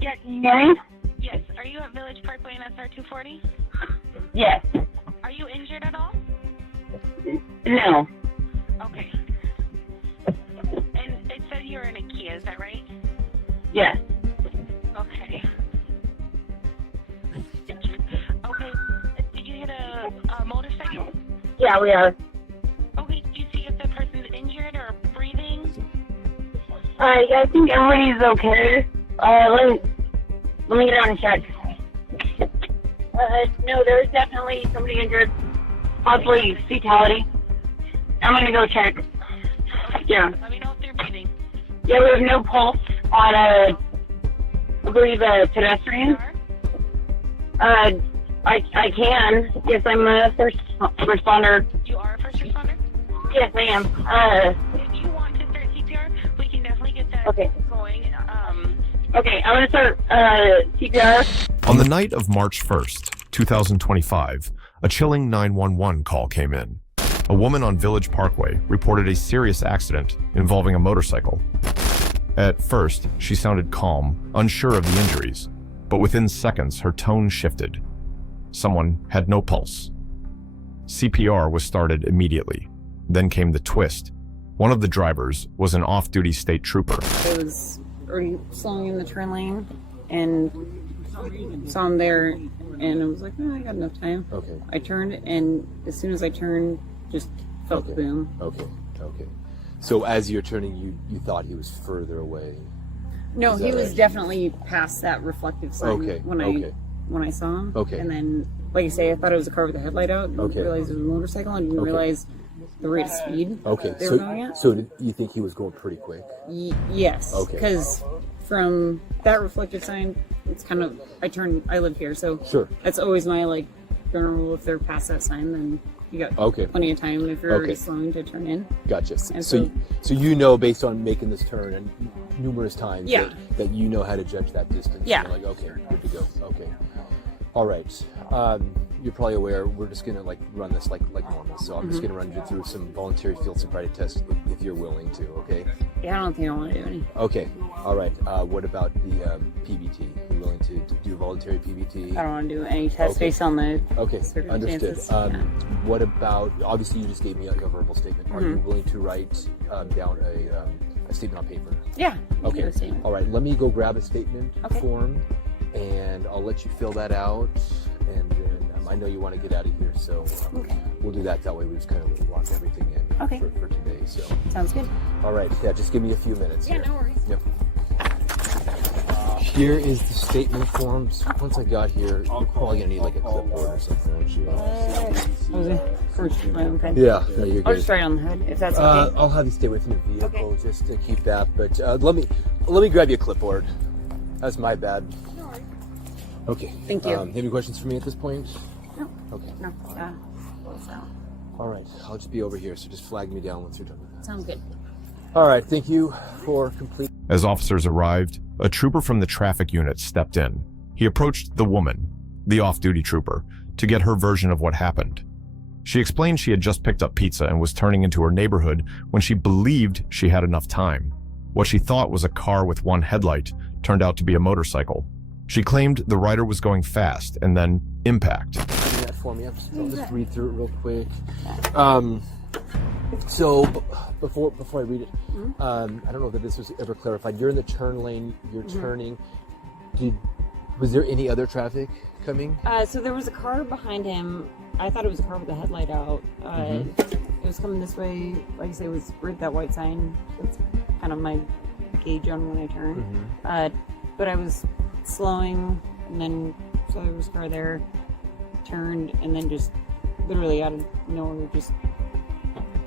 Yeah, can you hear me? Yes. Are you at Village Parkway and SR 240? Yes. Are you injured at all? No. Okay. And it said you were in a Kia, is that right? Yes. Okay. Okay. Did you hit a motorcycle? Yeah, we are. Okay. Did you see if the person's injured or breathing? Yeah, I think everybody's okay. Let me get on and check. No, there's definitely somebody injured. Possibly fatality. I'm gonna go check. Yeah. Let me know if they're breathing. Yeah, we have no pulse on I believe a pedestrian. I can. Yes, I'm a first responder. You are a first responder? Yes, I am. If you want to start CPR, we can definitely get that going. Okay, I'm gonna start CPR. On the night of March 1st, 2025, a chilling 911 call came in. A woman on Village Parkway reported a serious accident involving a motorcycle. At first, she sounded calm, unsure of the injuries, but within seconds, her tone shifted. Someone had no pulse. CPR was started immediately. Then came the twist. One of the drivers was an off-duty state trooper. I was already slowing in the turn lane and saw him there, and I was like, oh, I got enough time. Okay. I turned, and as soon as I turned, just felt the boom. Okay. So as you're turning, you thought he was further away? No, he was right? definitely past that reflective sign when I saw him. Okay. And then, like you say, I thought it was a car with the headlight out. Didn't realize it was a motorcycle. I didn't realize the rate of speed they were going at. So did you think he was going pretty quick? Yes. Okay. Because from that reflective sign, it's kind of, I live here, so Sure. that's always my general rule. If they're past that sign, then you got plenty of time if you're already slowing to turn in. Gotcha. And so you know, based on making this turn and numerous times, that you know how to judge that distance. Yeah. You're like, okay, good to go. Okay. All right. You're probably aware we're just gonna run this like normal. So I'm just gonna run you through some voluntary field sobriety tests if you're willing to. Okay. Yeah, I don't think I want to do any. Okay. All right. What about the PBT? Are you willing to do voluntary PBT? I don't want to do any tests based on the Understood. circumstances. What about, obviously you just gave me a verbal statement. Are you willing to write down a statement on paper? Yeah. Okay. All right. Let me go grab a statement form, and I'll let you fill that out. And then I know you want to get out of here, so we'll do that. That way we just kind of lock everything in for today. So sounds good. All right. Yeah. Just give me a few minutes. Yeah. Here. No worries. Yep. Here is the statement forms. Once I got here, you're probably gonna need a clipboard or something, aren't you? Yeah, no, you're good. I'll just write on the hood if that's okay. I'll have you stay with the vehicle just to keep that. But let me grab you a clipboard. That's my bad. No worries. Okay. Thank you. Any questions for me at this point? No. Okay. No. All right. I'll just be over here. So just flag me down once you're done with that. Sounds good. All right. Thank you for complete. As officers arrived, a trooper from the traffic unit stepped in. He approached the woman, the off-duty trooper, to get her version of what happened. She explained she had just picked up pizza and was turning into her neighborhood when she believed she had enough time. What she thought was a car with one headlight turned out to be a motorcycle. She claimed the rider was going fast and then impact. That for me. I'll just read through it real quick. So before I read it, I don't know that this was ever clarified. You're in the turn lane. You're turning. Was there any other traffic coming? So there was a car behind him. I thought it was a car with the headlight out. It was coming this way. Like I say, it was right at that white sign. That's kind of my gauge on when I turn. But I was slowing, and then saw there was a car there, turned, and then just literally out of nowhere just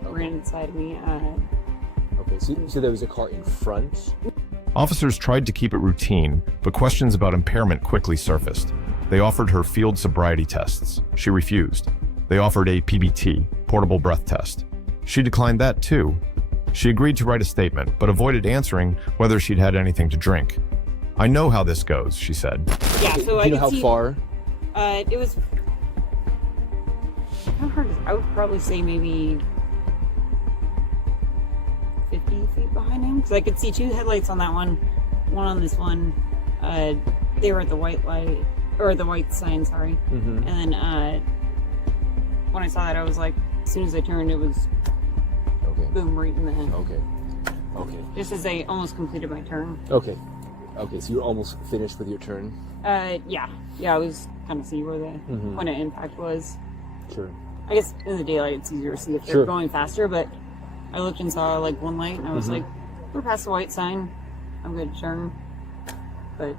ran inside of me. Okay, so there was a car in front? Officers tried to keep it routine, but questions about impairment quickly surfaced. They offered her field sobriety tests. She refused. They offered a PBT, portable breath test. She declined that too. She agreed to write a statement, but avoided answering whether she'd had anything to drink. I know how this goes, she said. Yeah, so Do you know how far? It was kind of hard. I would probably say maybe 50 feet behind him, because I could see two headlights on that one on this one. they were at the white light, or the white sign, sorry. Mm-hmm. And then when I saw that, I was like, as soon as I turned, it was Okay. boom, right in the head. Okay. Okay. Just as I almost completed my turn. Okay. Okay, so you're almost finished with your turn? Yeah. I was kind of see where the point of impact was. Sure. I guess in the daylight, it's easier to see if they're going faster, but I looked and saw like one light, and I was like, we're past the white sign. I'm good to turn. But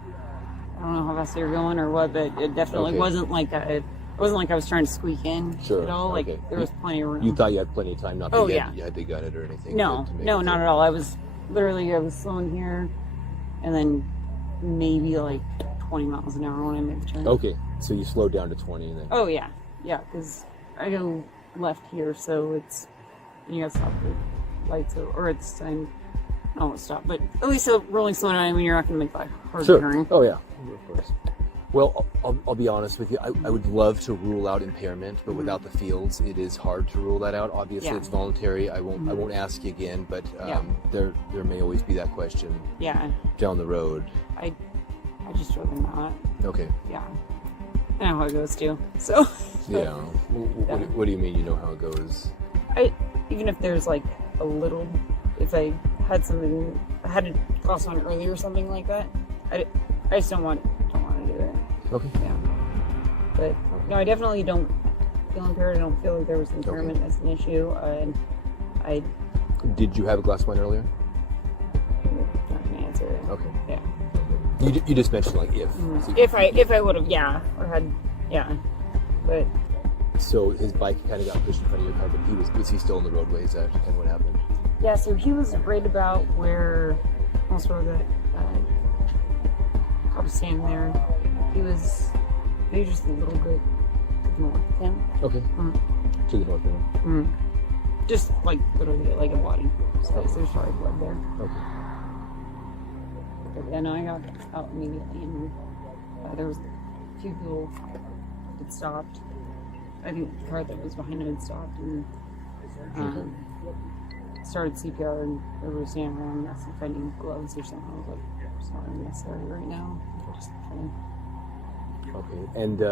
I don't know how fast they were going or what, but it definitely wasn't like it wasn't like I was trying to squeak in at all. Like there was plenty of room. You thought you had plenty of time, not that you had to gut it or anything? No, not at all. I was slowing here, and then maybe like 20 miles an hour when I made the turn. Okay, so you slowed down to 20 and then... Oh, yeah, because I go left here, so it's... You gotta stop the lights, or it's time... I won't stop, but at least really slowing down when you're not gonna make like hard turn. Oh, yeah, of course. Well, I'll be honest with you. I would love to rule out impairment, but without the fields, it is hard to rule that out. Obviously, it's voluntary. I won't ask you again, but there may always be that question. Yeah. Down the road. I just rather not. Okay. Yeah. I know how it goes too. So. Yeah. What do you mean? You know how it goes? Even if there's like a little, if I had a cross on early or something like that, I just don't want to do it. Okay. Yeah. But no, I definitely don't feel impaired. I don't feel like there was impairment as an issue. I. Did you have a glass of wine earlier? I'm not gonna answer it. Okay. Yeah. You just mentioned like if. If I would have, or had, but. So his bike kind of got pushed in front of your car, but was he still on the roadway? Is that kind of what happened? Yeah, so he was right about almost where the cop was standing there. He was maybe just a little bit to the north of him. Okay. To the north of him. Just like literally like a body. So there's probably blood there. Okay. But yeah, no, I got out immediately, and there was a few people that stopped. I think the car that was behind him had stopped and started CPR, and everybody was standing around and asked if I need gloves or something. I was like, it's not really necessary right now. Just okay, and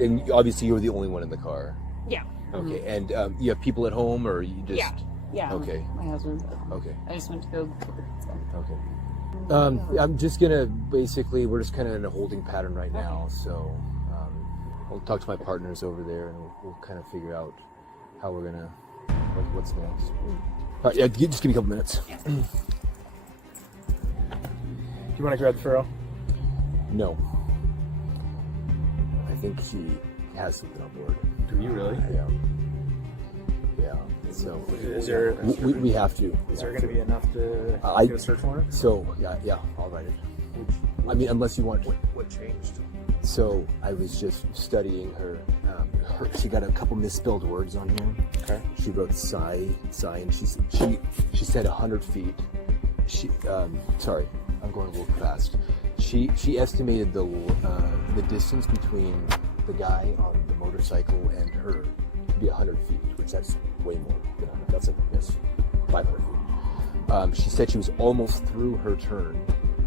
and obviously you were the only one in the car. Yeah. Okay, and you have people at home, or you just... Yeah. Okay. My husband's at home. Okay. I just went to go get the pizza. Okay. I'm just gonna basically, we're just kind of in a holding pattern right now, so I'll talk to my partners over there, and we'll kind of figure out how we're gonna, what's next. Yeah, just give me a couple minutes. Do you want to grab the furrow? No. I think he has something on board. Do you really? Yeah. Yeah. So Is there? we have to. Is there going to be enough to get a search warrant? So yeah, I'll write it. I mean, unless you want. What changed? So I was just studying her. She got a couple misspelled words on here. Okay. She wrote sigh, and she said 100 feet. Sorry, I'm going a little fast. She estimated the distance between the guy on the motorcycle and her to be 100 feet, which that's way more than 100. That's like 500 feet. She said she was almost through her turn,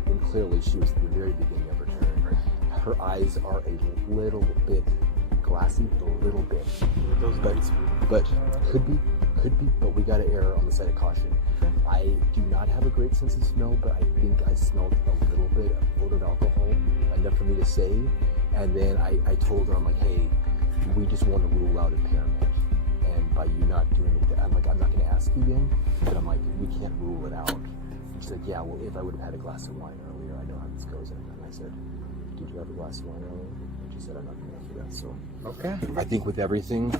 when clearly she was at the very beginning of her turn. Her eyes are a little bit glassy, a little bit. But could be, but we gotta err on the side of caution. I do not have a great sense of smell, but I think I smelled a little bit of odor of alcohol, enough for me to say. And then I told her, I'm like, hey, we just want to rule out impairment. And by you not doing it, I'm like, I'm not going to ask you again, but I'm like, we can't rule it out. She's like, yeah, well, if I would have had a glass of wine earlier, I know how this goes. And I said, did you have a glass of wine earlier? And she said, I'm not going to answer that. So Okay. I think with everything,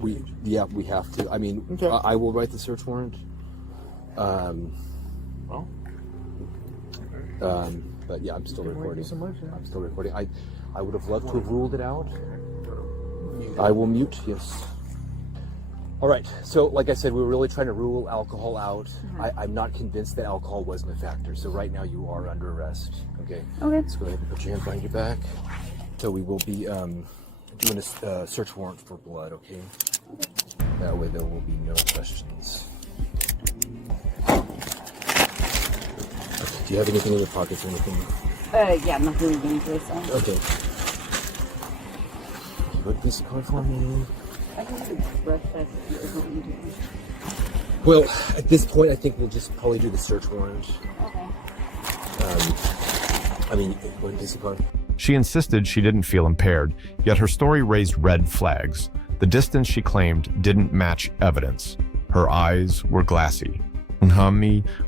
we have to. I mean, Okay. I will write the search warrant. But yeah, I'm still recording. I'm still recording. I would have loved to have ruled it out. I will mute. Yes. All right. So, like I said, we were really trying to rule alcohol out. I'm not convinced that alcohol wasn't a factor. So right now you are under arrest. Okay. Okay. Let's go ahead and put your hand behind your back. So we will be doing a search warrant for blood. Okay. That way there will be no questions. Do you have anything in your pockets or anything? Yeah, nothing dangerous. Okay. Put this card for me. I can do the breath test if you want me to. Well, at this point, I think we'll just probably do the search warrant. Okay. I mean, what is the card? She insisted she didn't feel impaired, yet her story raised red flags. The distance she claimed didn't match evidence. Her eyes were glassy.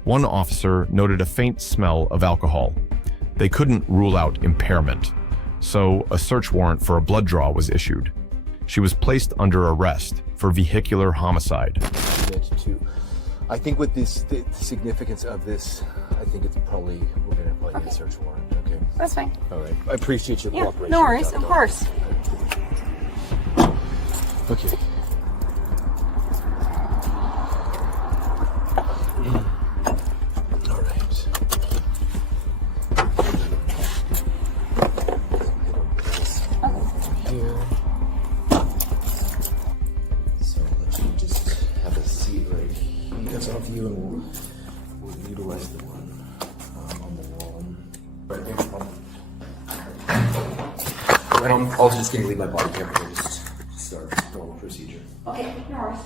One officer noted a faint smell of alcohol. They couldn't rule out impairment, so a search warrant for a blood draw was issued. She was placed under arrest for vehicular homicide. I think with this, the significance of this, I think it's probably, we're going to apply a search warrant, okay? That's fine. All right. I appreciate your cooperation. No worries, of course. Okay. All right. Here. So let me just have a seat right here. That's off you, and we'll utilize the one on the wall. Right there. And I'm also just going to leave my body camera here, just start normal procedure. Okay, no worries.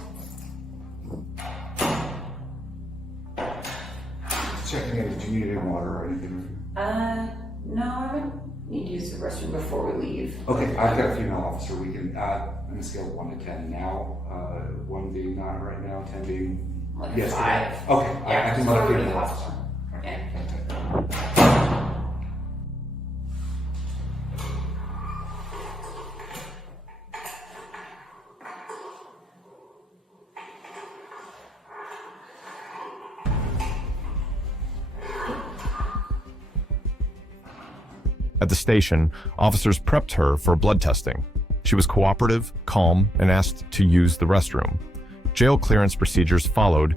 Checking in, do you need any water or anything? No, I would need to use the restroom before we leave. Okay, I've got a female officer. We can add on a scale of 1 to 10 now. 1 being not right now, 10 being Like yes. 5. Okay, Yeah, I can so let a we're female really officer. Yeah. At the station, officers prepped her for blood testing. She was cooperative, calm, and asked to use the restroom. Jail clearance procedures followed,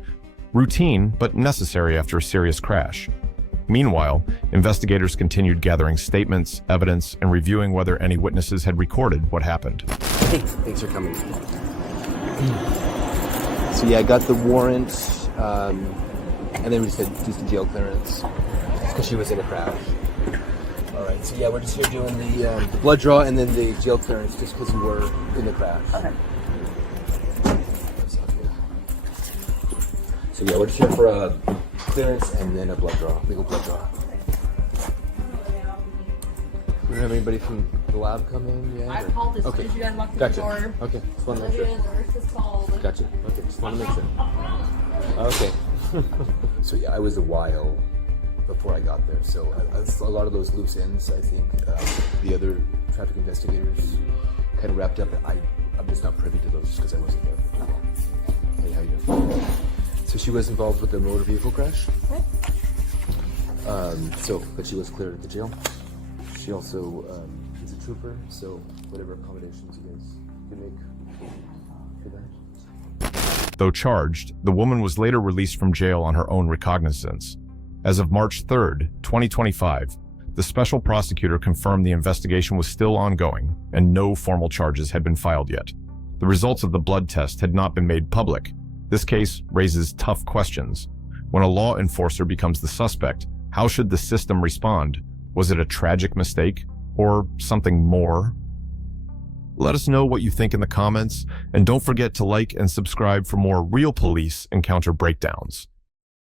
routine but necessary after a serious crash. Meanwhile, investigators continued gathering statements, evidence, and reviewing whether any witnesses had recorded what happened. Hey, thanks for coming. So yeah, I got the warrant, and then we just had just the jail clearance because she was in a crash. All right, so yeah, we're just here doing the blood draw and then the jail clearance just because we were in the crash. Okay. So yeah, we're just here for a clearance and then a blood draw, legal blood draw. We don't have anybody from the lab come in yet? I called as soon as you guys walked through the door. Okay, just want to make sure. Olivia is called. Gotcha. Okay, just want to make sure. Okay. So yeah, I was a while before I got there, so a lot of those loose ends, I think, the other traffic investigators kind of wrapped up. I'm just not privy to those just because I wasn't there. Hey, how you doing? So she was involved with the motor vehicle crash. But she was cleared at the jail. She also is a trooper, so whatever accommodations you guys can make for that. Though charged, the woman was later released from jail on her own recognizance. As of March 3rd, 2025, the special prosecutor confirmed the investigation was still ongoing and no formal charges had been filed yet. The results of the blood test had not been made public. This case raises tough questions. When a law enforcer becomes the suspect, how should the system respond? Was it a tragic mistake or something more? Let us know what you think in the comments, and don't forget to like and subscribe for more real police encounter breakdowns.